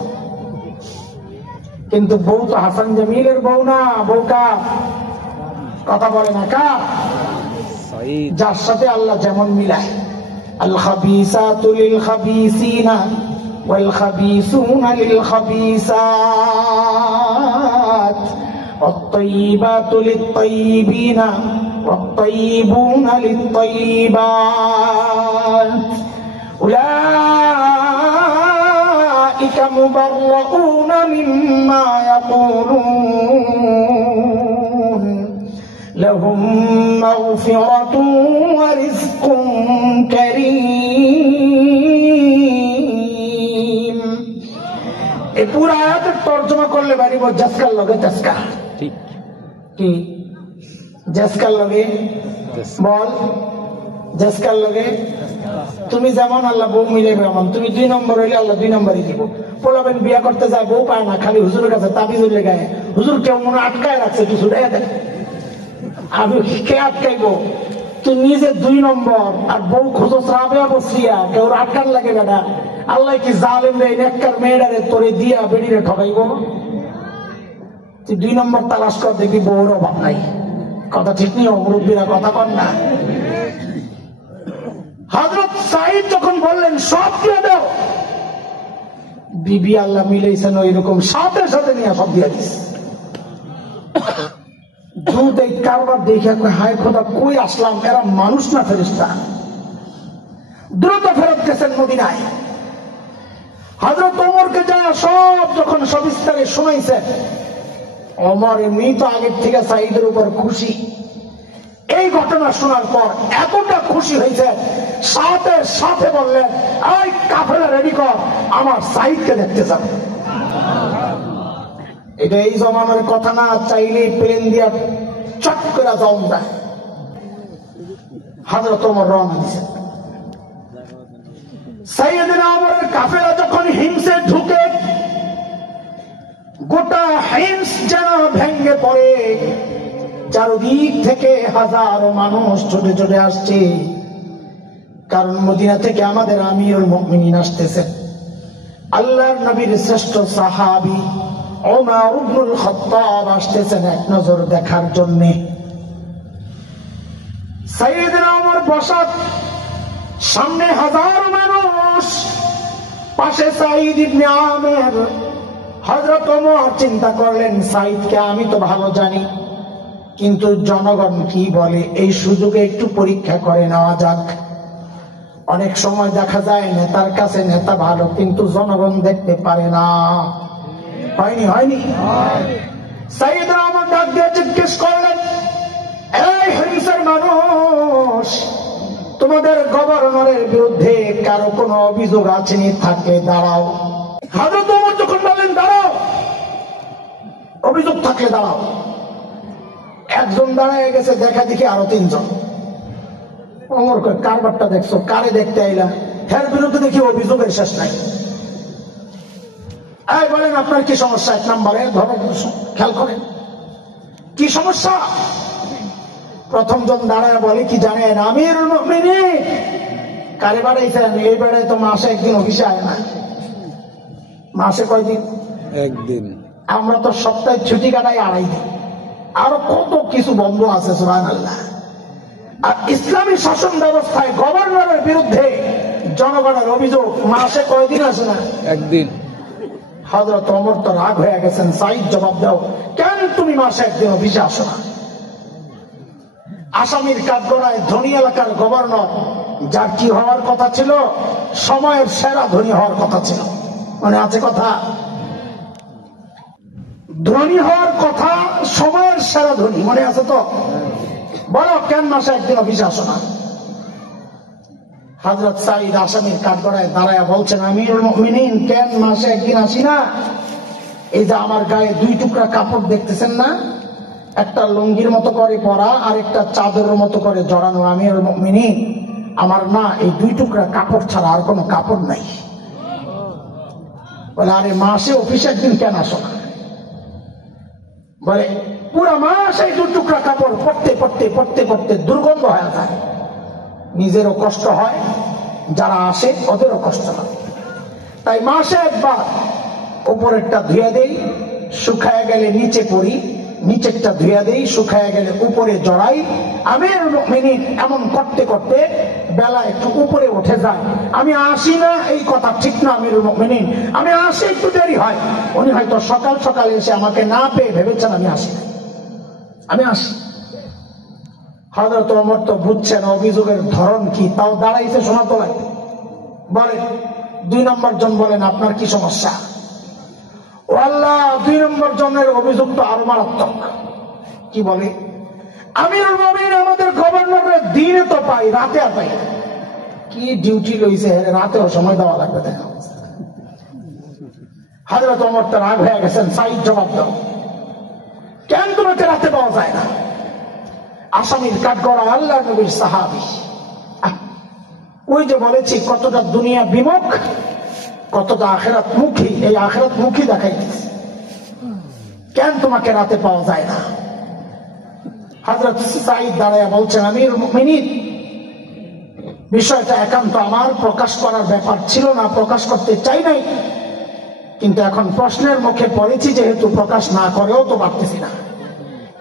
কিন্তু বউ তো হাসান জামিলের বউ না, বউ কার? কথা বলে না, কার? যার সাথে আল্লাহ যেমন মিলায়। আল খাবিসাতু লিল খাবিসিনা ওয়াল খাবিসুনা লিল খাবিসাত ওয়াত-তাইয়িবাতু লিত-তাইয়িবিনা ওয়াত-তাইয়িবুনা লিত-তাইয়িবাত উলাইকা মুবাররাউনা মিম্মা ইয়াকুলুন লাহুম মাগফিরাতুন ওয়া রিজকুন কারীম। এই পুরো আয়াতের তরজমা করলে বাড়িব জাসকার লগে জাসকা। ঠিক কি? জাসকার লগে বল, জাসকার লগে তুমি যেমন আল্লাহ বউ মিলাইবে এমন। তুমি 2 নম্বর হইলে আল্লাহ 2 নম্বরই দিব। পোলাবেন বিয়া করতে যায়, বউ পায় না, খালি হুজুরের কাছে তাবিজ হইলে গায়ে, হুজুর কেউ মনে আটকায় রাখছে কিছু দেয়। আমি কে আটকাইব? তুই নিজে 2 নম্বর আর বউ খোঁজস রাবেয়া বসিয়া, কেউ আটকান লাগে বেটা। আল্লাহ কি জালেম রে, নেককার মেয়েটারে তোরে দিয়া বেড়িরে ঠকাইব? তুই 2 নম্বর তালাশ কর, দেখবি বউর অভাব নাই। কথা ঠিক নেই? মুরব্বীরা কথা কর না। হযরত সাঈদ যখন বললেন সব দিয়ে দাও, বিবি আল্লাহ মিলাইছেন ওইরকম, সাথে সাথে নিয়ে সব দিয়ে দিস। দুধ এই কারবার দেখে হায় খোদা, কই আসলাম, এরা মানুষ না ফেরেশতা। দ্রুত ফেরত গেছেন মদিনায়। হযরত ওমরকে যা সব যখন সবিস্তারে শুনাইছেন, ওমর এমনি তো আগের থেকে সাঈদের উপর খুশি। এই ঘটনা শোনার পর এতটা খুশি হয়েছে, সাথে সাথে বললেন, এই কাফেলা রেডি কর, আমার সাঈদকে দেখতে যাবে। এটা এই জমানার কথা না, চাইলে প্লেন দিয়া চট করে যাওয়া যায়। হযরত ওমর রওনা দিয়েছেন। সাইয়েদনা ওমরের কাফেলা যখন হিমসে ঢুকে, গোটা হিমস যেন ভেঙে পড়ে, চারদিক থেকে হাজারো মানুষ ছুটে ছুটে আসছে। কারণ মদিনা থেকে আমাদের আমিরুল মুমিনিন আসতেছেন, আল্লাহর নবীর শ্রেষ্ঠ সাহাবী ওমর ইবনুল খাত্তাব আসতেছেন এক নজর দেখার জন্য। সাইয়েদনা ওমর বসা, সামনে হাজারো মানুষ, পাশে সাঈদ ইবনে আমের। হযরত ওমর চিন্তা করলেন, সাঈদকে আমি তো ভালো জানি, কিন্তু জনগণ কি বলে, এই সুযোগে একটু পরীক্ষা করে নেওয়া যাক। অনেক সময় দেখা যায় নেতার কাছে নেতা ভালো, কিন্তু জনগণ দেখতে পারে না। হয়নি? সাইয়েদনা ওমর ডাক দিয়ে জিজ্ঞেস করলেন, এই হিমসের মানুষ, তোমাদের গভর্নরের বিরুদ্ধে কারো কোনো অভিযোগ আছে নি? থাকলে দাঁড়াও। হযরত ওমর যখন বলেন দাঁড়াও, অভিযোগ থাকলে দাঁড়াও, একজন দাঁড়ায় গেছে, দেখা দেখি আরো তিনজন। ওমর কয়, কারবারটা দেখছো? কারে দেখতে আইলাম? এর বিরুদ্ধে দেখি অভিযোগের শেষ নাই। এই বলেন আপনার কি সমস্যা? এক নম্বরে ধরেন, খেয়াল করেন কি সমস্যা। প্রথম জন দাঁড়ায় বলে কি জানেন, আমিরুল মুমিনিন কারে বাড়াইছেন? এই বেড়ায় তো মাসে একদিন অফিসে আয় না। মাসে কয়দিন? একদিন। আমরা তো সপ্তাহে ছুটি কাটাই 2.5 দিন। আরো কত কিছু বন্ধ আছে, সুবহানাল্লাহ। আর ইসলামী শাসন ব্যবস্থায় গভর্নরের বিরুদ্ধে জনগণের অভিযোগ মাসে কয়দিন আসে না? একদিন। হযরত ওমর তো রাগ হয়ে গেছেন, সাঈদ জবাব দাও, কেন তুমি মাসে একদিন অফিসে আসো না? আসামির কাঠগড়ায় ধনী এলাকার গভর্নর, যার কি হওয়ার কথা ছিল, সময়ের সেরা ধনী হওয়ার কথা ছিল, মনে আছে কথা? ধনী হওয়ার কথা, সময়ের সেরা ধনী, মনে আছে তো? বলো কেন মাসে একদিন অফিসে আসো না? হযরত সাঈদ আসামির কাঠগড়ায় দাঁড়ায় বলছেন, আমিরুল মুমিনিন কেন মাসে একদিন আসি না? এই যে আমার গায়ে 2 টুকরা কাপড় দেখতেছেন না, একটা লুঙ্গির মতো করে পরা আর একটা চাদরের মতো করে জড়ানো, আমিরুল মুমিনিন আমার না এই 2 টুকরা কাপড় ছাড়া আর কোনো কাপড় নাই। বলে, আরে মাসে অফিসে একদিন কেন আসো না? বলে, পুরো মাস এই 2 টুকরা কাপড় পরতে পরতে পরতে পরতে দুর্গন্ধ হয়ে যায়, নিজেরও কষ্ট হয়, যারা আসে ওদেরও কষ্ট হয়, তাই মাসে একবার উপরেরটা ধুয়ে দেই, শুকায় গেলে নিচে পরি, নিচেরটা ধুয়ে দেই, শুকায় গেলে উপরে জড়াই। আমিরুল মুমিনিন এমন করতে করতে বেলা একটু উপরে উঠে যায়। আমি আসি না এই কথা ঠিক না আমিরুল মুমিনিন, আমি আসি একটু দেরি হয়। উনি হয়তো সকাল সকালে এসে আমাকে না পেয়ে ভেবেছেন আমি আসি না, আমি আসি। হযরত ওমর তো বুঝছেন অভিযোগের ধরন কি, তাও দাঁড়াইছে শোনা তো লাগে। বলে, 2 নম্বর জন বলেন আপনার কি সমস্যা? ও আল্লাহ, 2 নম্বর জনের অভিযোগ তো আরো মারাত্মক। কি বলে? আমিরুল মুমিনিন আমাদের গভর্নরের দিনে তো পাই, রাতে আর পাই। কি ডিউটি লইছে, রাতেও সময় দেওয়া লাগবে। দেখা হযরত ওমর তো রাগ হয়ে গেছেন, সাঈদ জবাব দাও, কেন তোমাকে রাতে পাওয়া যায় না? আসামির কাঠগড়া আল্লাহ নবীর সাহাবী, ওই যে বলেছি কতটা দুনিয়া বিমুখ, কতটা আখিরাত মুখী, এই আখিরাত মুখী দেখাইতেছে, কেন তোমাকে রাতে পাওয়া যায় না? হযরত সাঈদ দাঁড়ায় বলছেন, আমিরুল মুমিনিন বিষয়টা একান্ত আমার প্রকাশ করার ব্যাপার ছিল না, প্রকাশ করতে চাই নাই, কিন্তু এখন প্রশ্নের মুখে পড়েছি যেহেতু প্রকাশ না করেও তো পারতেছি না।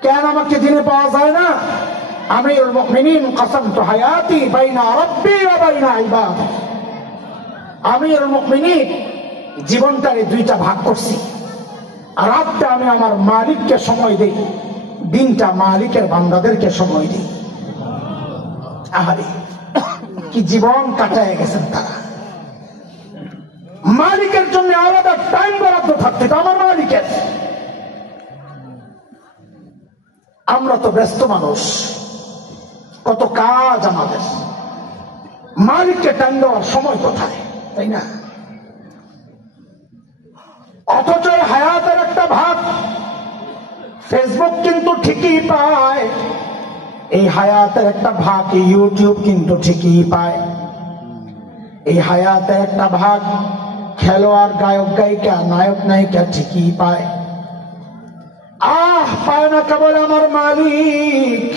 কেন আমাকে দিনে পাওয়া যায় না? আমিরুল মুমিনিন কসমতু হায়াতি বাইনা রাব্বি ওয়া বাইনা ইবাদি, আমিরুল মুমিনিন জীবনটারে 2টা ভাগ করছি, আর রাতটা আমি আমার মালিককে সময় দেই, দিনটা মালিকের বান্দাদেরকে সময় দেই। আহারে কি জীবন কাটায় গেছেন তারা। মালিকের জন্য আলাদা টাইম বরাদ্দ থাকতে, আমার মালিকের। আমরা তো ব্যস্ত মানুষ, কত কাজ আমাদের, মালিককে টাইম দেওয়ার সময় কোথায়, তাই না? অথচ হায়াতের একটা ভাগ ফেসবুক কিন্তু ঠিকই পায়, এই হায়াতের একটা ভাগ ইউটিউব কিন্তু ঠিকই পায়, এই হায়াতের একটা ভাগ খেলোয়াড়, গায়ক গায়িকা, নায়ক নায়িকা ঠিকই পায়। পায় না কেবল আমার মালিক,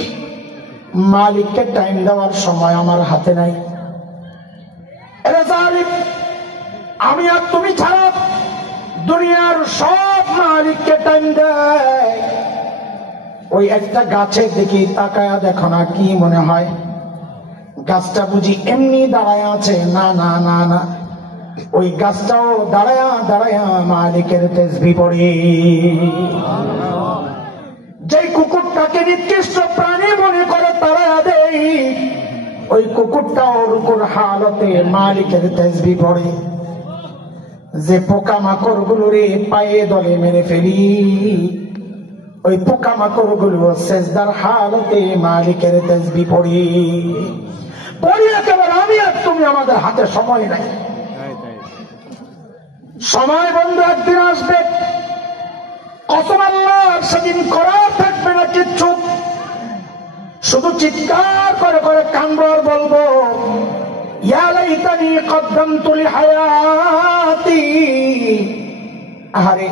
মালিককে টাইম দেওয়ার সময় আমার হাতে নাই। আমি আর তুমি ছাড়া দুনিয়ার সব মালিককে টাইম দেয়। ওই একটা গাছের দিকে তাকায়া দেখো না, কি মনে হয় গাছটা বুঝি এমনি দাঁড়ায় আছে? না না না না, ওই গাছটাও দাঁড়ায়া দাঁড়ায়া মালিকের তাসবিহ পড়ে। যে কুকুরটাকে নিকৃষ্ট প্রাণী মনে করে তাড়ায়া দেয়, ওই কুকুরটাও রুকুর হালতে মালিকের তাসবিহ পড়ে। যে পোকামাকড় গুলোরে পায়ে দলে মেরে ফেলি, ওই পোকামাকড় গুলো সেজদার হালতে মালিকের তাসবিহ পড়ি। একেবারে আমি আর তুমি, আমাদের হাতে সময় নাই। সময় বন্ধু একদিন আসবে, কসম আল্লাহর, সেদিন করার থাকবে না কিচ্ছু। শুধু চিৎকার করে করে কাঁদবো আর বলবো, ইয়া লাইতানি কদ্দামতু লিহায়াতি। আরে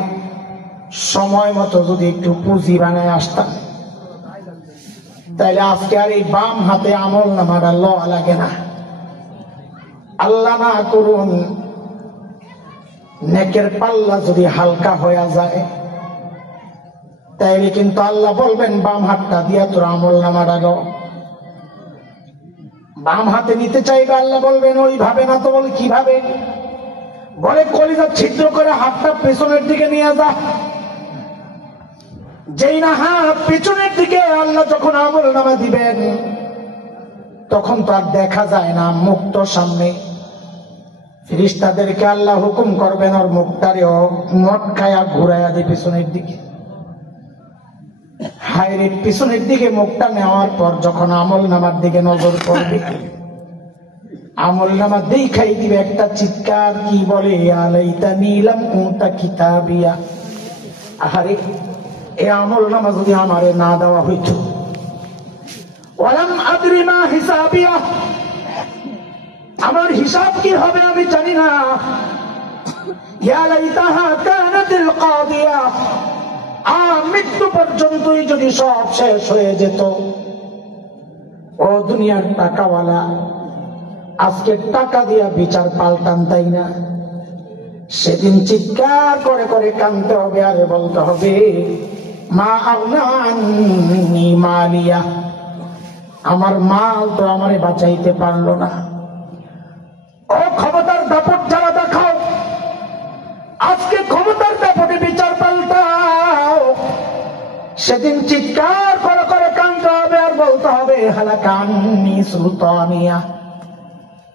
সময় মতো যদি একটু পুঁজি বানায় আসতাম, তাইলে আজকে আর এই বাম হাতে আমল নামাটা লওয়া লাগে না। আল্লাহ না করুন নেকের পাল্লা যদি হালকা হয়ে যায়, তাইলে কিন্তু আল্লাহ বলবেন বাম হাতটা দিয়া তোর আমল নামাটা গাও। বাম হাতে নিতে চাইবে, আল্লাহ বলবেন ওইভাবে না তো। বলে কিভাবে? বলে কলিজা ছিদ্র করে হাতটা পেছনের দিকে নিয়ে যা। যেই না হাত পেছনের দিকে আল্লাহ যখন আমল নামা দিবেন, তখন তো আর দেখা যায় না মুক্ত সামনে। ফেরেশতাদেরকে আল্লাহ হুকুম করবেন ওর মুখটারেও মটকায়া ঘুরাইয়া দিয়ে পেছনের দিকে। হায়রে, পিছনের দিকে মুখটা নেওয়ার পর যখন আমল নামার দিকে নজর পড়বে, আমল নামা দেখাই দিবে একটা চিৎকার, কি বলে, আলাইতা নিলাম উতা কিতাবিয়া। আহারে, এই আমল নামা যদি আমারে না দেওয়া হইত, ওয়ালাম আদরি মা হিসাবিয়া, আমার হিসাব কি হবে আমি জানি না। ইয়া লাইতাহা কানাতিল কাদিয়া, মৃত্যু পর্যন্তই যদি সব শেষ হয়ে যেত। ও দুনিয়ার টাকাওয়ালা, আজকে টাকা দিয়া বিচার পাল্টান, তাই না? সেদিন চিৎকার করে করে কাঁদতে হবে আর বলতে হবে, মা আগনা আন্নি মালিয়া, আমার মাল তো আমারে বাঁচাইতে পারলো না। ও ক্ষমতার দাপট যারা দেখাও, আজকে ক্ষমতার দাপটে বিচার পাল্টাও। সেদিন চিৎকার করে করে কাঁদতে হবে আর বলতে হবে, হালাকান্নি সুলতানিয়া,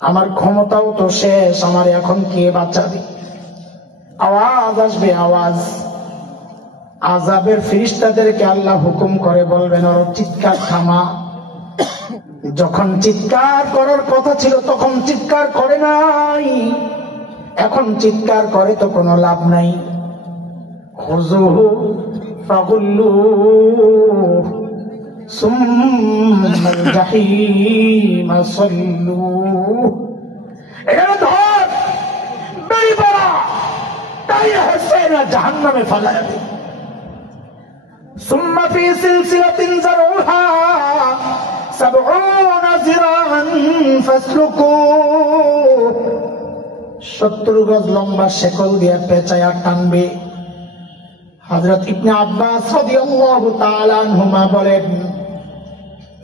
আমার ক্ষমতাও তো শেষ, আমার এখন কে বাঁচাবে? আওয়াজ আসবে, আওয়াজ। আযাবের ফেরেশতাদেরকে আল্লাহ হুকুম করে বলবেন, ওর চিৎকার থামা। যখন চিৎকার করার কথা ছিল তখন চিৎকার করে নাই, এখন চিৎকার করে তো কোনো লাভ নাই। খুযুহু ফাগুল্লুহু সুম্মাল জাহিমা সাল্লুহু, এখানে ধর, বেরিয়ে পড়া, তাই হোসেন জাহান্নামে ফেলায় দে। সুম্মা ফি সিলসিলাতিন যারউহা 70 যিরাআন ফাসলুকুহু, 70 গজ লম্বা শেকল দিয়ে পেঁচায়া টানবে। হযরত ইবনে আব্বাস রাদিয়াল্লাহু তাআলা আনহুমা বলেন,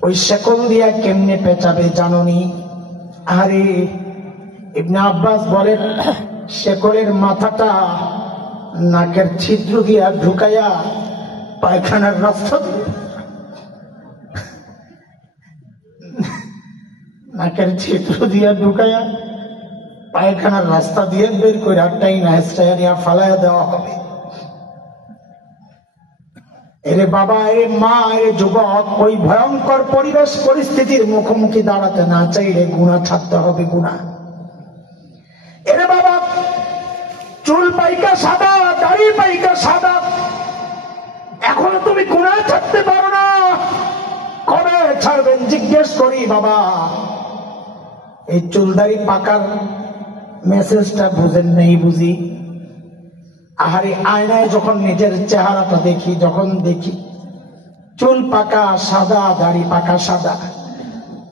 ওই শেকল দিয়া কেমনে পেঁচাবে জানোনি? আরে, ইবনে আব্বাস বলেন, শেকলের মাথাটা নাকের ছিদ্র দিয়া ঢুকাইয়া পায়খানার রাস্তা দিয়ে, নাকের ছিদ্র দিয়া ঢুকাইয়া পায়খানার রাস্তা দিয়ে বের করে একটাই না স্টাইরিয়া ফালাইয়া দেওয়া হবে। এরে বাবা, এরে মা, এরে যুবক, ওই ভয়ঙ্কর পরিবেশ পরিস্থিতির মুখোমুখি দাঁড়াতে না চাইলে গুনাহ ছাড়তে হবে। গুনাহ, এরে বাবা, চুল পাইকা সাদা, দাড়ি পাইকা সাদা, এখনো তুমি গুনাহ ছাড়তে পারো না, কবে ছাড়বেন জিজ্ঞেস করি বাবা। এই চুল দাড়ি পাকার মেসেজটা বুঝেন নেই বুঝি? আহারে, আয়নায় যখন নিজের চেহারাটা দেখি, যখন দেখি চুল পাকা সাদা, দাড়ি পাকা সাদা,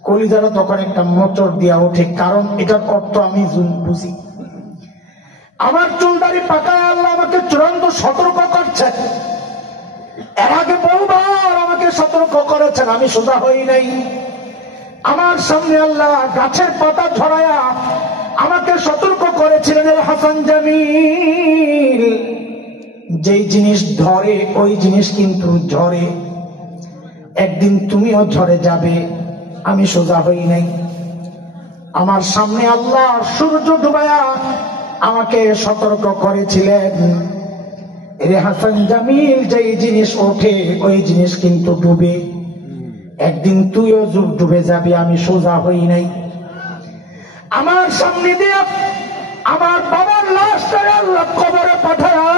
কলিজাটা তখন একটা মোচড় দিয়া ওঠে। কারণ এটার অর্থ আমি বুঝি, আমার চুল দাড়ি পাকায় আল্লাহ আমাকে চূড়ান্ত সতর্ক করছেন। এর আগে বহুবার আমাকে সতর্ক করেছেন, আমি সোজা হই নাই। আমার সামনে আল্লাহ গাছের পাতা ঝরায়া আমাকে সতর্ক করেছিলেন, হাসান জামিল, যেই জিনিস ধরে ওই জিনিস কিন্তু ঝরে, একদিন তুমিও ঝরে যাবে। আমি সোজা হই নাই। আমার সামনে আল্লাহ সূর্য ডুবায়া আমাকে সতর্ক করেছিলেন, রে হাসান জামিল, যেই জিনিস ওঠে ওই জিনিস কিন্তু ডুবে, একদিন তুইও ডুবে যাবি। আমি সোজা হই নাই। আমার সামনে দিয়ে আমার বাবার লাশটা আল্লাহ কবরে পাঠায়া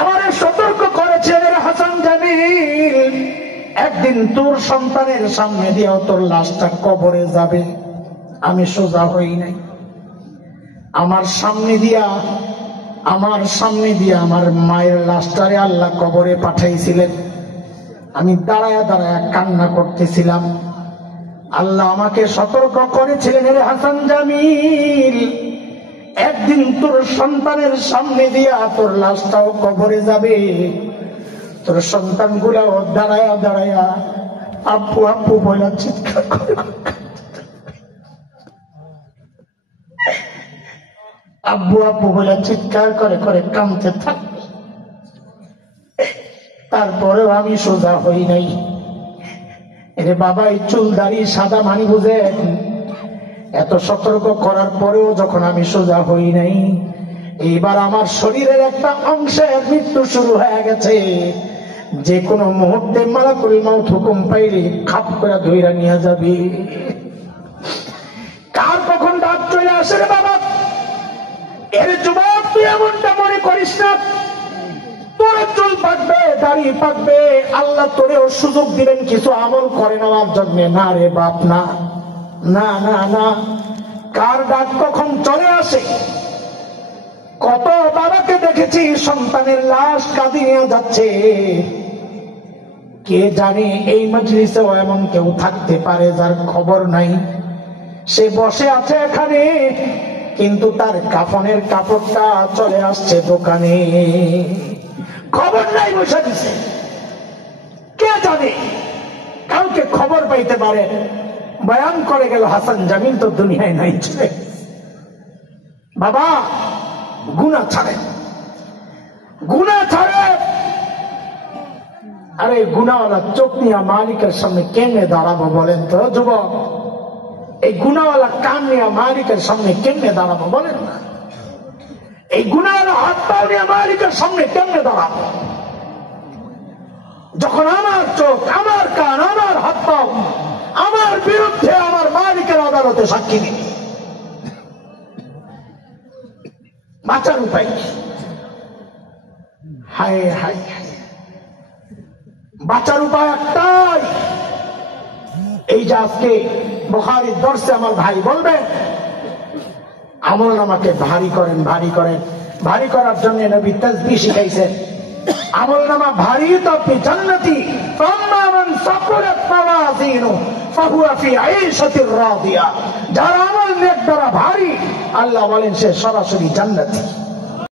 আমার সতর্ক করেছিলেন, হাসান জামিল, একদিন তোর সন্তানের সামনে দিয়েও তোর লাশটা কবরে যাবে। আমি সোজা হই নাই। আমার সামনে দিয়া আমার মায়ের লাশটারে আল্লাহ কবরে পাঠাইছিলেন। আমি দাঁড়ায়া দাঁড়ায়া কান্না করতেছিলাম। আল্লাহ আমাকে সতর্ক করেছিলেন, রে হাসান জামিল, একদিন তোর সন্তানের সামনে দিয়া তোর লাশটাও কবরে যাবে। তোর সন্তান গুলাও দাঁড়ায়া দাঁড়ায়া আব্বু আব্বু বলে চিৎকার করে, আব্বু আব্বু বলে চিৎকার করে করে কাঁদতে থাকবে। তারপরেও আমি সোজা হই নাই। এরে বাবা, এই চুল দাড়ি সাদা মানি বুঝেন? এত সতর্ক করার পরেও যখন আমি সোজা হই নাই, এইবার আমার শরীরের একটা অংশের মৃত্যু শুরু হয়ে গেছে। যে কোনো মুহূর্তে মালাকুল মাউত হুকুম পাইলে খাপ করে ধইরা নিয়ে যাবে। কার কখন ডাক চলে আসে রে বাবা? এর যুবক, তুই এমনটা মনে করিস না। তোর চুল পাকবে, দাড়ি পাকবে, আল্লাহ তোরেও সুযোগ দিবেন কিছু আমল করে নেওয়ার জন্য। না রে বাপ, না না না না। কার ডাক কখন চলে আসে? কত বাবাকে দেখেছি সন্তানের লাশ কাঁদিয়ে নিয়ে যাচ্ছে। কে জানে এই মজলিসেও এমন কেউ থাকতে পারে যার খবর নাই। সে বসে আছে এখানে, কিন্তু তার কাফনের কাপড়টা চলে আসছে দোকানে, খবর নাই, বসে দিছে। কে জানে, কাউকে খবর পাইতে পারে। বয়ান করে গেল হাসান জামিল তো দুনিয়ায় নাই। বাবা, গুনাহ ছাড়ে, গুনাহ ছাড়ে। আরে গুনাহওয়ালা চোখ নিয়ে মালিকের সামনে কেমনে দাঁড়াবো বলেন তো যুবক? এই গুনাহওয়ালা কান নিয়ে মালিকের সামনে কেমনে দাঁড়াবো বলেন না? এই গুনাহওয়ালা হাত পা নিয়ে মালিকের সামনে কেমনে দাঁড়াবো? যখন আমার চোখ, আমার কান, আমার হাত পা আমার বিরুদ্ধে আমার মালিকের আদালতে সাক্ষী দিবে, বাঁচার উপায় কি? হায় হায় হায়, বাঁচার উপায় একটাই। এই যে আজকে বুখারীর দর্শে আমার ভাই বলবেন, আমল নামাকে ভারী করেন, ভারী করেন। ভারী করার জন্য নবী তাসবিহ শিখাইছেন। আমল নামা ভারী তো ফি জান্নাতি, ফাম্মা মান সাকুলাত মাওয়াজিনু ফাহুয়া ফি আইশাতির রাদিয়া। যার আমল নেক দ্বারা ভারী, আল্লাহ বলেন সে সরাসরি জান্নাতি।